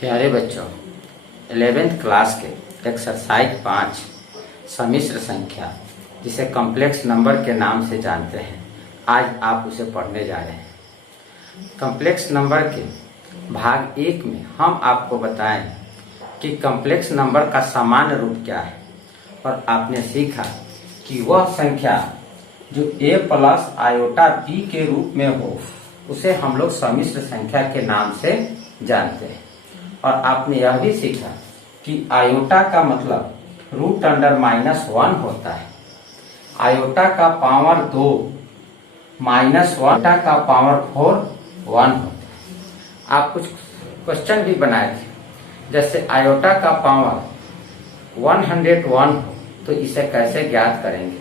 प्यारे बच्चों, 11th class के एक्सरसाइज 5 सम्मिश्र संख्या जिसे कॉम्प्लेक्स नंबर के नाम से जानते हैं, आज आप उसे पढ़ने जा रहे हैं। कॉम्प्लेक्स नंबर के भाग 1 में हम आपको बताएं कि कॉम्प्लेक्स नंबर का सामान्य रूप क्या है और आपने सीखा कि वह संख्या जो a प्लस आयोटा b के रूप में हो उसे हम लोग सम्मिश्र संख्या के नाम से जानते हैं। और आपने यह भी सीखा कि आयोटा का मतलब रूट अंडर -1 होता है। आयोटा का पावर 2 -1 का पावर 4 1 होता है। आप कुछ क्वेश्चन भी बनाए थे, जैसे आयोटा का पावर 101 हो तो इसे कैसे ज्ञात करेंगे।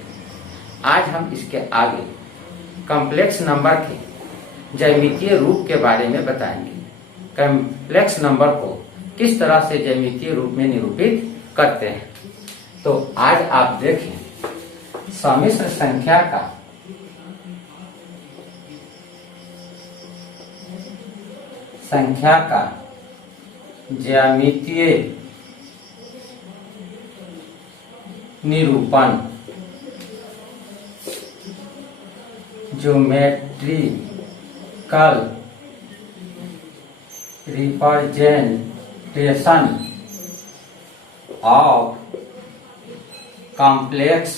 आज हम इसके आगे कॉम्प्लेक्स नंबर के ज्यामितीय रूप के बारे में बताएंगे। कॉम्प्लेक्स नंबर को किस तरह से ज्यामितीय रूप में निरूपित करते हैं। तो आज आप देखें सम्मिश्र संख्या का ज्यामितीय निरूपण geometrical representation of complex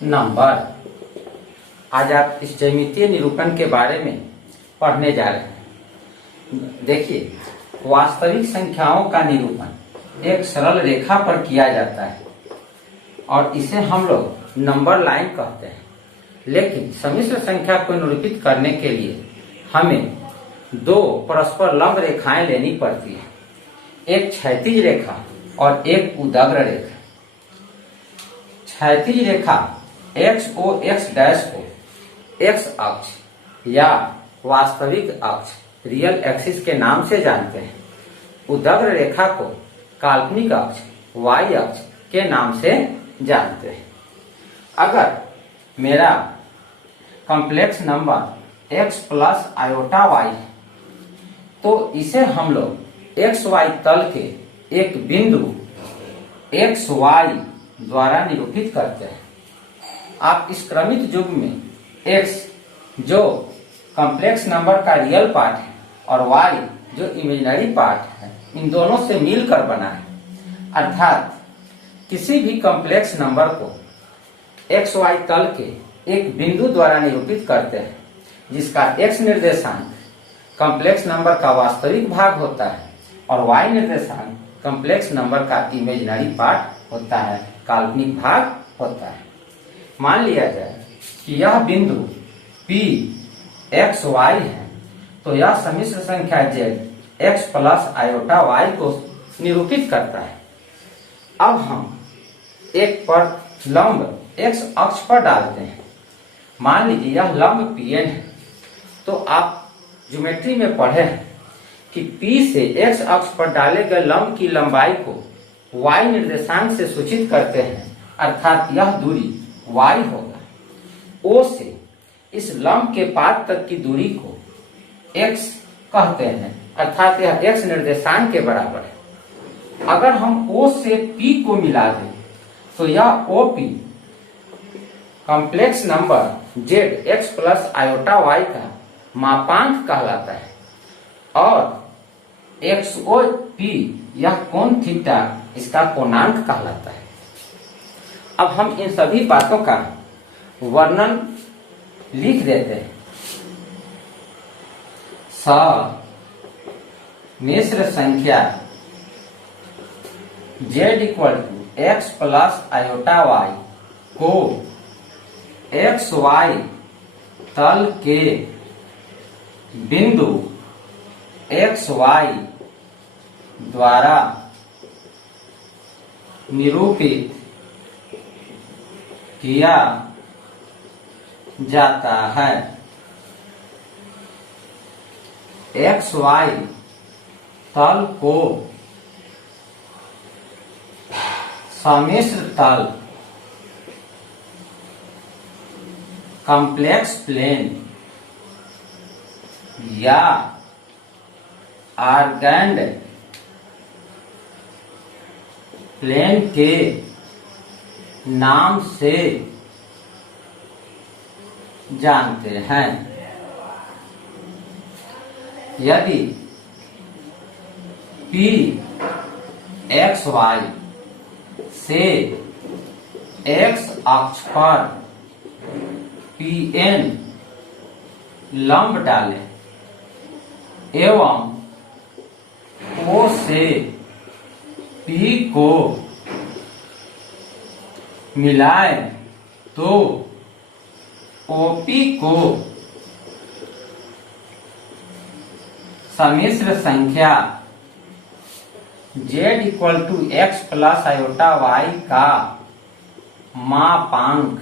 number. आज आप इस ज्यामितीय निरूपण के बारे में पढ़ने जा रहे हैं। देखिए, वास्तविक संख्याओं का निरूपण एक सरल रेखा पर किया जाता है और इसे हम लोग नंबर लाइन कहते हैं। लेकिन सम्मिश्र संख्या को निरूपित करने के लिए हमें दो परस्पर लंब रेखाएं लेनी पड़ती है, एक क्षैतिज रेखा और एक उदग्र रेखा। क्षैतिज रेखा x को x अक्ष या वास्तविक अक्ष रियल एक्सिस के नाम से जानते हैं। उदग्र रेखा को काल्पनिक अक्ष y अक्ष के नाम से जानते हैं। अगर मेरा complex number x plus iota y है तो इसे हम लोग xy तल के एक बिंदु xy द्वारा निरूपित करते हैं। आप इस क्रमित युग्म में x जो कॉम्प्लेक्स नंबर का रियल पार्ट है और y जो इमेजिनरी पार्ट है, इन दोनों से मिलकर बना है। अर्थात किसी भी कॉम्प्लेक्स नंबर को xy तल के एक बिंदु द्वारा निरूपित करते हैं जिसका x निर्देशांक कॉम्प्लेक्स नंबर का वास्तविक भाग होता है और y निर्देशांक कॉम्प्लेक्स नंबर का इमेजिनरी पार्ट होता है, काल्पनिक भाग होता है। मान लिया जाए कि यह बिंदु P xy है तो यह सम्मिश्र संख्या z x plus iota y को निरूपित करता है। अब हम एक पर लंब x अक्ष पर डालते हैं। मान लीजिए यह लंब Pn है तो आप ज्योमेट्री में पढ़े हैं कि P से x अक्ष पर डाले गए लंब की लंबाई को y निर्देशांक से सूचित करते हैं, अर्थात यह दूरी y होगा। O से इस लंब के पाद तक की दूरी को x कहते हैं, अर्थात यह x निर्देशांक के बराबर है। अगर हम O से P को मिला दें तो यह OP complex number z x plus iota y का मापांक कहलाता है और XOP यह कोण थीटा इसका कोणांक कहलाता है। अब हम इन सभी बातों का वर्णन लिख देते हैं। सम्मिश्र संख्या z equal to x plus iota y को xy तल के बिंदु xy द्वारा निरूपित किया जाता है। xy तल को सम्मिश्र तल कॉम्प्लेक्स प्लेन या आर्गैंड प्लेन के नाम से जानते हैं। यदि P x y से x अक्ष पर Pn लंब डालें एवं O से P को मिलाएं तो OP को सम्मिश्र संख्या z = x + i का मापांक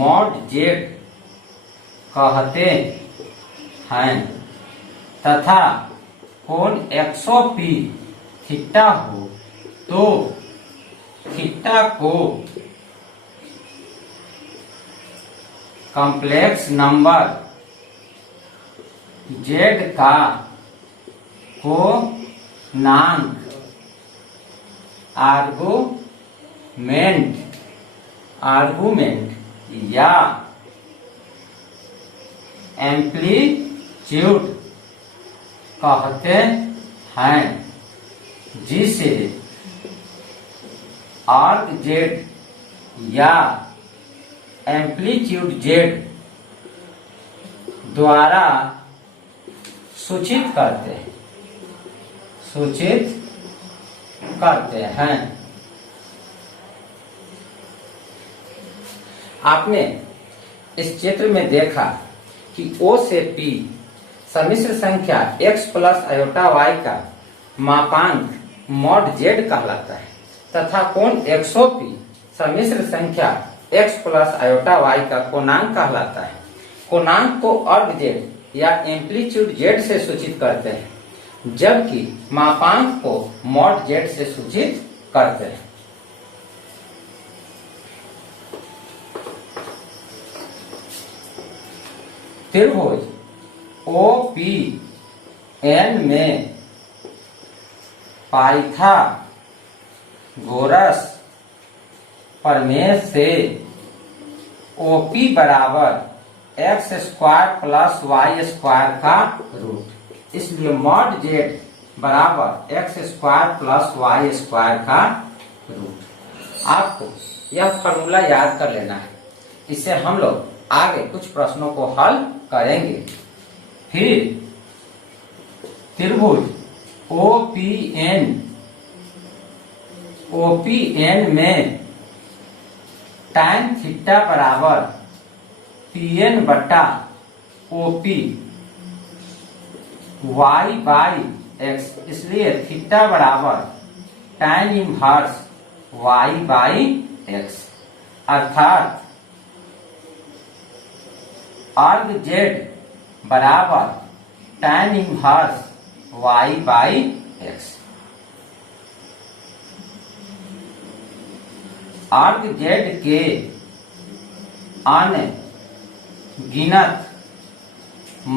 mod z कहते हैं तथा कोण XOP थीटा हो तो थीटा को कॉम्प्लेक्स नंबर z का कोणांक आर्गुमेंट या एम्पलीट्यूड कहते हैं, जिसे आर्क z या एम्पलीट्यूड z द्वारा सूचित करते हैं। आपने इस चित्र में देखा कि O से P सम्मिश्र संख्या x + i का मापांक mod z कहलाता है तथा कोण XOP सम्मिश्र संख्या x + i का कोणांक कहलाता है। कोणांक को अर्ग z या एम्पलीट्यूड z से सूचित करते हैं, जबकि मापांक को mod z से सूचित करते हैं। त्रिभुज OPN में पाइथागोरस प्रमेय से OP = x² + y² का रूट, इसलिए mod z = x² + y² का रूट। आपको यह फॉर्मूला याद कर लेना है, इससे हम लोग आगे कुछ प्रश्नों को हल करेंगे। फिर त्रिभुज OPN में tan थीटा बराबर PN बटा OP y/x, इसलिए थीटा बराबर tan इनवर्स y/x, अर्थात अर्ग z बराबर tan इनवर्स y/x। अर्ग z के अनगिनत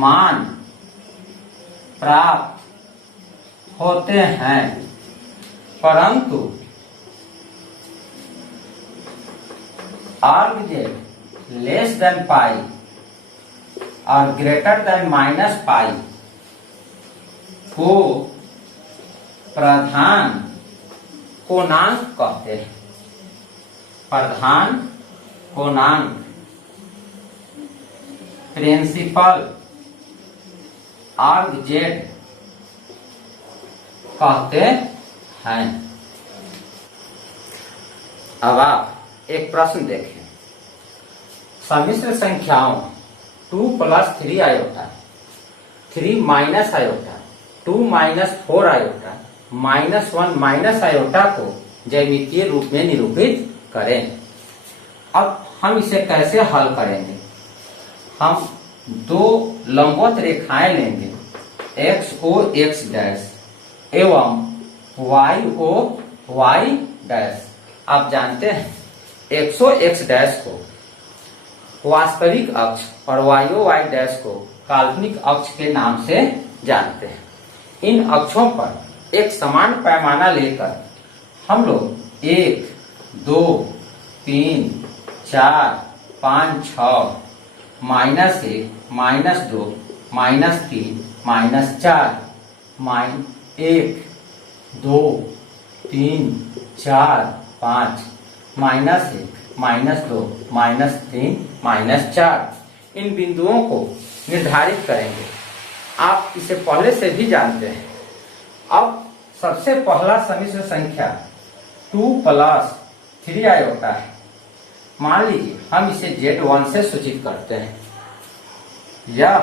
मान प्राप्त होते हैं, परंतु अर्ग z < और -π को प्रधान कोणांक कहते हैं। प्रधान कोणांक प्रिंसिपल अर्ग z कहते हैं। अब आप एक प्रश्न देखें। सम्मिश्र संख्याओं 2 + 3 iota, 3 - iota, 2 - 4 iota, -1 - iota को ज्यामितीय रूप में निरूपित करें। अब हम इसे कैसे हल करेंगे? हम दो लंबवत रेखाएं लेंगे, XO x' एवं YO y'। आप जानते हैं XO x' को वास्तविक अक्ष और YO y' को काल्पनिक अक्ष के नाम से जानते हैं। इन अक्षों पर एक समान पैमाना लेकर हम लोग 1, 2, 3, 4, 5, 6, -1, -2, -3, -4, -1, 2, 3, 4, 5, -1, -2, -3, -4 इन बिंदुओं को निर्धारित करेंगे। आप इसे पहले से भी जानते हैं। अब सबसे पहला समिश्र संख्या 2 + 3 आयोटा है। मान लीजिए हम इसे Z1 से सूचित करते हैं। यह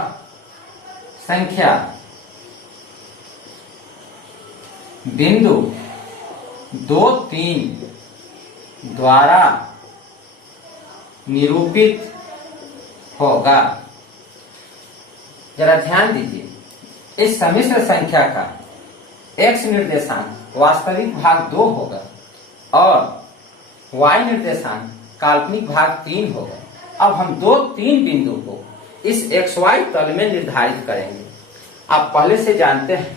संख्या बिंदु 2, 3 द्वारा निरूपित होगा। जरा ध्यान दीजिए, इस समिश्र संख्या का x निर्देशांक वास्तविक भाग 2 होगा और y निर्देशांक काल्पनिक भाग 3 होगा। अब हम 2, 3 बिंदु को इस xy तल में निर्धारित करेंगे। आप पहले से जानते हैं,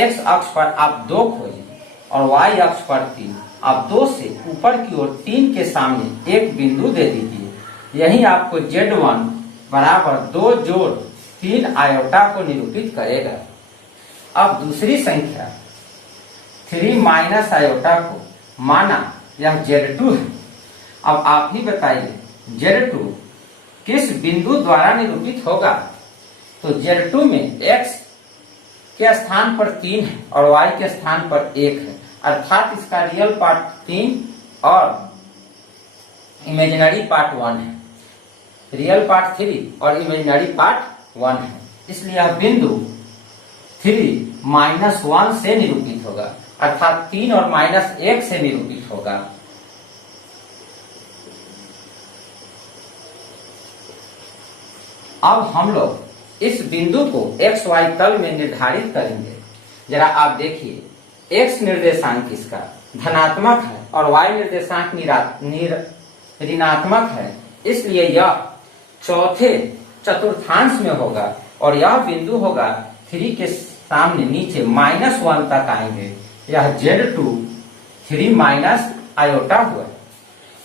x अक्ष पर आप 2 खोजें और y अक्ष पर 3। आप 2 से ऊपर की ओर 3 के सामने एक बिंदु दे दीजिए। यही आपको Z1 बराबर 2 जोड़ 3 आयोटा को निरूपित करेगा। अब दूसरी संख्या 3 माइनस आयोटा को माना यह Z2 है। अब आप ही बताइए Z2 किस बिंदु द्वारा निरूपित होगा? तो Z2 में x के स्थान पर 3 है और y के स्थान पर 1 है, अर्थात इसका रियल पार्ट 3 और इमेजिनरी पार्ट 1 है। रियल पार्ट 3 और इमेजिनरी पार्ट 1 है, इसलिए यह बिंदु 3 -1 से निरूपित होगा, अर्थात 3 और -1 से निरूपित होगा। अब हम लोग इस बिंदु को XY तल में निर्धारित करेंगे। जरा आप देखिए, X निर्देशांक इसका धनात्मक है और Y निर्देशांक ऋणात्मक है, इसलिए यह चौथे चतुर्थांश में होगा और यह बिंदु होगा 3 के सामने नीचे -1 तक आएंगे। यह Z2 3 माइनस आयोटा हुआ।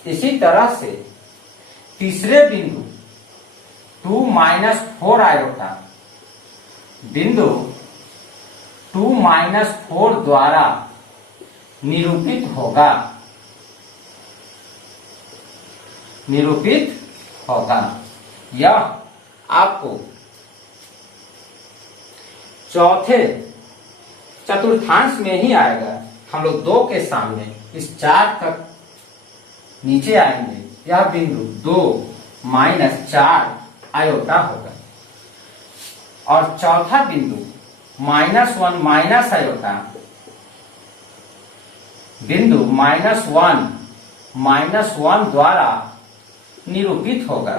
इसी तरह से तीसरे बिंदु 2 - 4 आयोटा बिंदु 2 - 4 द्वारा निरूपित होगा। यह आपको चौथे चतुर्थांश में ही आएगा। हम लोग 2 के सामने इस 4 तक नीचे आएंगे। यह बिंदु 2 - 4 आयोटा होगा और चौथा बिंदु -1 माइनस आयोटा बिंदु -1 द्वारा निरूपित होगा।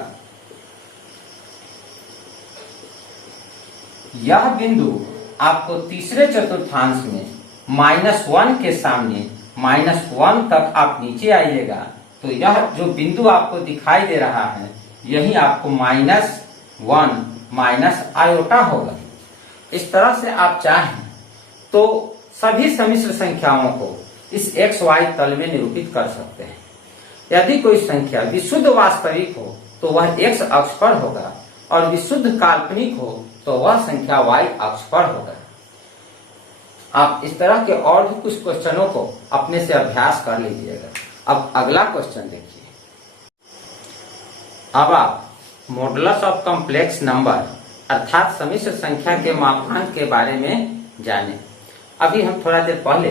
यह बिंदु आपको तीसरे चतुर्थांश में -1 के सामने -1 तक आप नीचे आइएगा तो यह जो बिंदु आपको दिखाई दे रहा है यही आपको -1 माइनस आयोटा होगा। इस तरह से आप चाहें तो सभी सम्मिश्र संख्याओं को इस XY तल में निरूपित कर सकते हैं। यदि कोई संख्या विशुद्ध वास्तविक हो तो वह X अक्ष पर होगा और विशुद्ध काल्पनिक हो तो वह संख्या Y अक्ष पर होगा। आप इस तरह के और भी कुछ क्वेश्चनों को अपने से अभ्यास कर लीजिएगा। अब अगला क्वेश्चन देखिए। अब आप मॉडुलस ऑफ कॉम्प्लेक्स नंबर अर्थात सम्मिश्र संख्या के मापांक के बारे में जाने। अभी हम थोड़ा देर पहले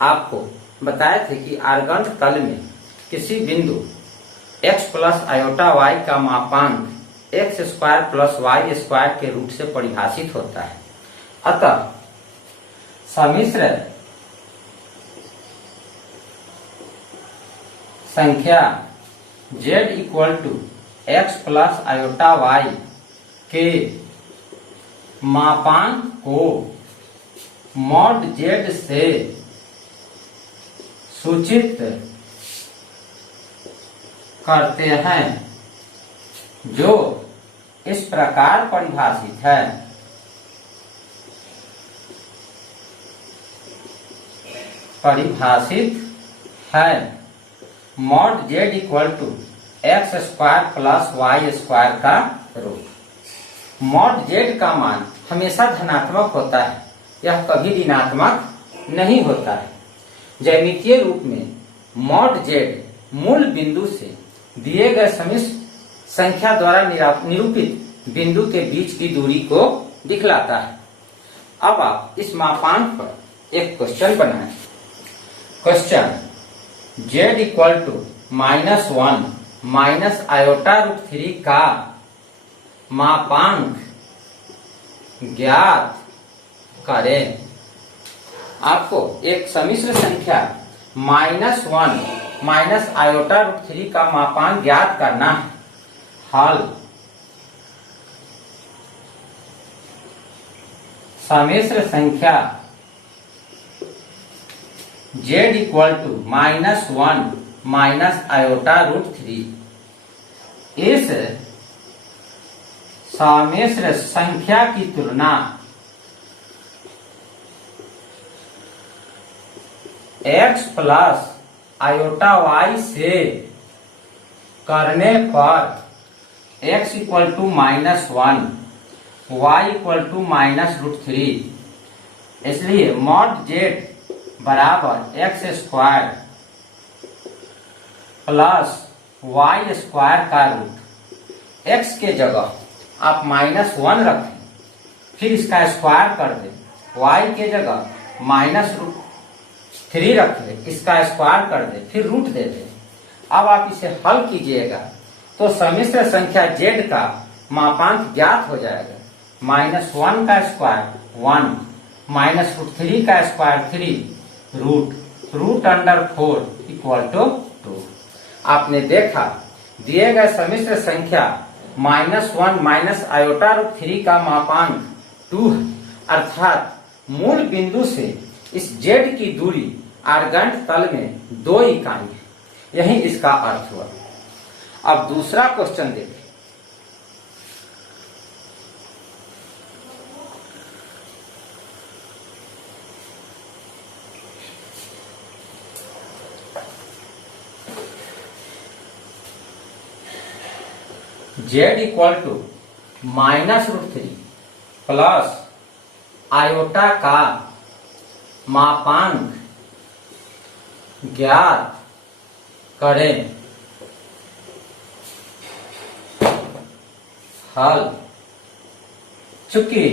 आपको बताए थे कि आर्गन तल में किसी बिंदु x प्लस आयोटा y का मापांक x² प्लस y² के रूप से परिभाषित होता है। अतः सम्मिश्र संख्या z = x plus iota y के मापांक को मॉड z से सूचित करते हैं, जो इस प्रकार परिभाषित है। परिभाषित है mod z equal to x square plus y square का रूट। मॉड जेड का मान हमेशा धनात्मक होता है, यह कभी ऋणात्मक नहीं होता है। ज्यामितीय रूप में मॉड जेड मूल बिंदु से दिए गए समिश्र संख्या द्वारा निरूपित बिंदु के बीच की दूरी को दिखलाता है। अब आप इस मापांक पर एक क्वेश्चन बनाएं। Question z equal to -1 minus iota root 3 का मापांक ज्ञात करें। आपको एक समिश्र संख्या -1 माइनस आयोटा रूट 3 का मापांक ज्ञात करना है। हल समिश्र संख्या z equal to -1 minus iota root 3। इस समिश्र संख्या की तुलना x प्लस आयोटा y से करने पर x equal to -1 y equal to -√3। इसलिए मॉड जेड बराबर x square plus y square का रूट। x के जगह आप -1 रखें, फिर इसका स्क्वायर कर दें। y के जगह -√3 रखें, इसका स्क्वायर कर दें, फिर रूट दे दें। अब आप इसे हल कीजिएगा तो समिश्र संख्या z का मापांक ज्ञात हो जाएगा। -1 का स्क्वायर 1, -√3 का स्क्वायर 3, √4 इक्वल टू 2। आपने देखा दिए गए समिश्र संख्या -1 माइनस आयोटा रूट 3 का मापांक 2 है, अर्थात मूल बिंदु से इस z की दूरी आर्गंट तल में 2 इकाई है। यही इसका अर्थ हुआ। अब दूसरा क्वेश्चन देखें। z equal to -√3 plus iota का मापांक ज्ञात करें। हल चूंकि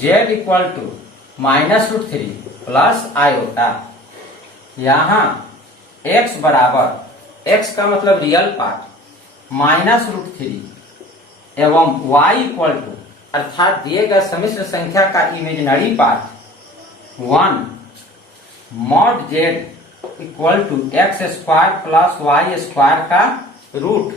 z equal to -√3 plus iota, यहाँ x बराबर, x का मतलब रियल पार्ट -√3 एवं y इक्वल टू अर्थात दिए गए समिश्र संख्या का imaginary part 1 mod z equal to x square plus y square का रूट।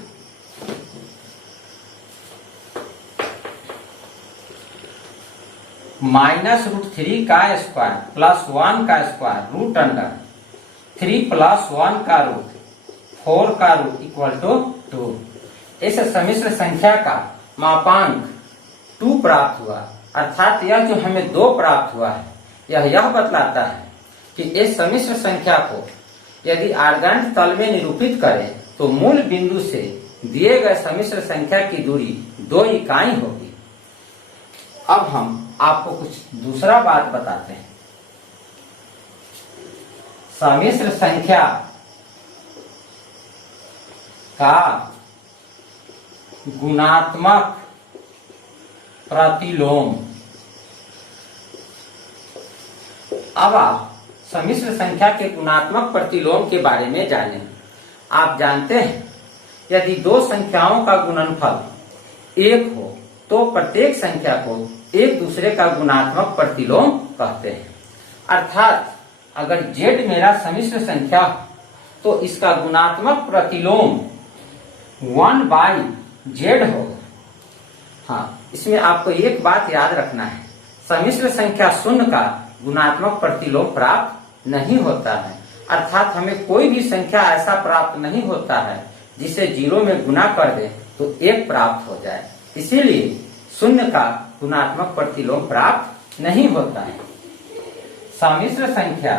-√3 का स्क्वायर प्लस 1 का स्क्वायर √3 प्लस 1 का रूट 4 का रूट इक्वल टू 2। इस समिश्र संख्या का मापांक 2 प्राप्त हुआ, अर्थात यह जो हमें 2 प्राप्त हुआ है यह बतलाता है कि इस समिश्र संख्या को यदि आर्गंट तल में निरूपित करें तो मूल बिंदु से दिए गए समिश्र संख्या की दूरी 2 इकाई होगी। अब हम आपको कुछ दूसरा बात बताते हैं। समिश्र संख्या का गुणात्मक प्रतिलोम। अब आप समिश्र संख्या के गुणात्मक प्रतिलोम के बारे में जानें। आप जानते हैं यदि 2 संख्याओं का गुणनफल 1 हो तो प्रत्येक संख्या को एक दूसरे का गुणात्मक प्रतिलोम कहते हैं। अर्थात अगर z मेरा समिश्र संख्या हो तो इसका गुणात्मक प्रतिलोम 1/z होगा। हाँ, इसमें आपको एक बात याद रखना है, समिश्र संख्या 0 का गुणात्मक प्रतिलोम प्राप्त नहीं होता है। अर्थात हमें कोई भी संख्या ऐसा प्राप्त नहीं होता है जिसे 0 में गुना कर दे तो 1 प्राप्त हो जाए। इसीलिए 0 का गुणात्मक प्रतिलोम प्राप्त नहीं होता है। समिश्र संख्या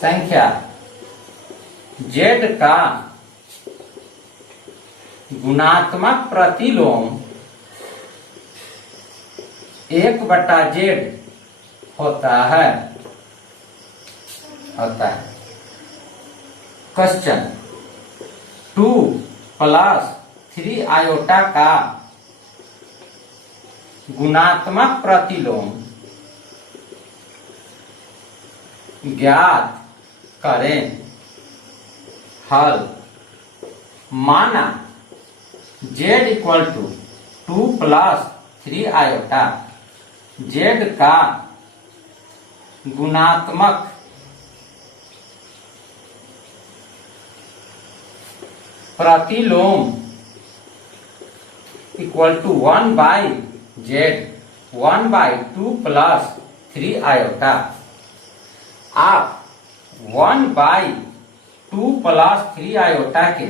संख्या z का गुणात्मक प्रतिलोम 1/z होता है। क्वेश्चन 2 + 3 आयोटा का गुणात्मक प्रतिलोम ज्ञात करें। हल। माना z = 2 + 3 आयोटा z का गुणात्मक प्रतिलोम = 1/z 1/2 + 3 आयोटा। आप 1/2 + 3 आयोटा के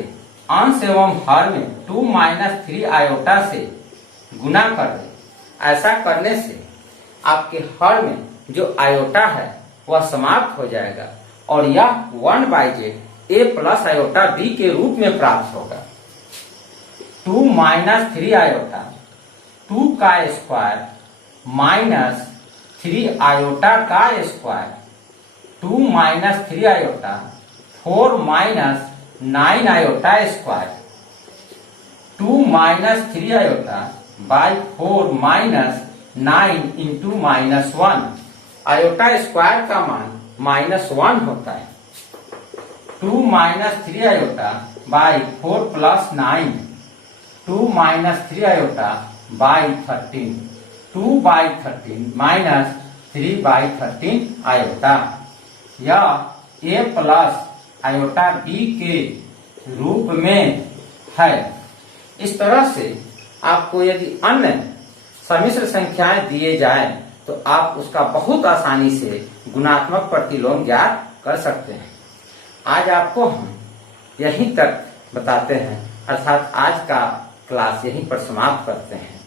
अंश एवं हर में 2 - 3 आयोटा से गुना कर दें। ऐसा करने से आपके हर में जो आयोटा है वह समाप्त हो जाएगा और यह 1/z a + आयोटा b के रूप में प्राप्त होगा। 2 - 3 आयोटा 2 का स्क्वायर माइनस 3 आयोटा का square 2 - 3 iota 4 - 9 iota square 2 - 3 iota by 4 - 9 × -1 iota square का मान -1 होता है। 2 - 3 iota by 4 + 9 2 - 3 iota by 13 2/13 - 3/13 iota या a + आयोटा b के रूप में है। इस तरह से आपको यदि अन्य सम्मिश्र संख्याएं दिए जाएं तो आप उसका बहुत आसानी से गुणात्मक प्रतिलोम ज्ञात कर सकते हैं। आज आपको हम यहीं तक बताते हैं, अर्थात आज का क्लास यहीं पर समाप्त करते हैं।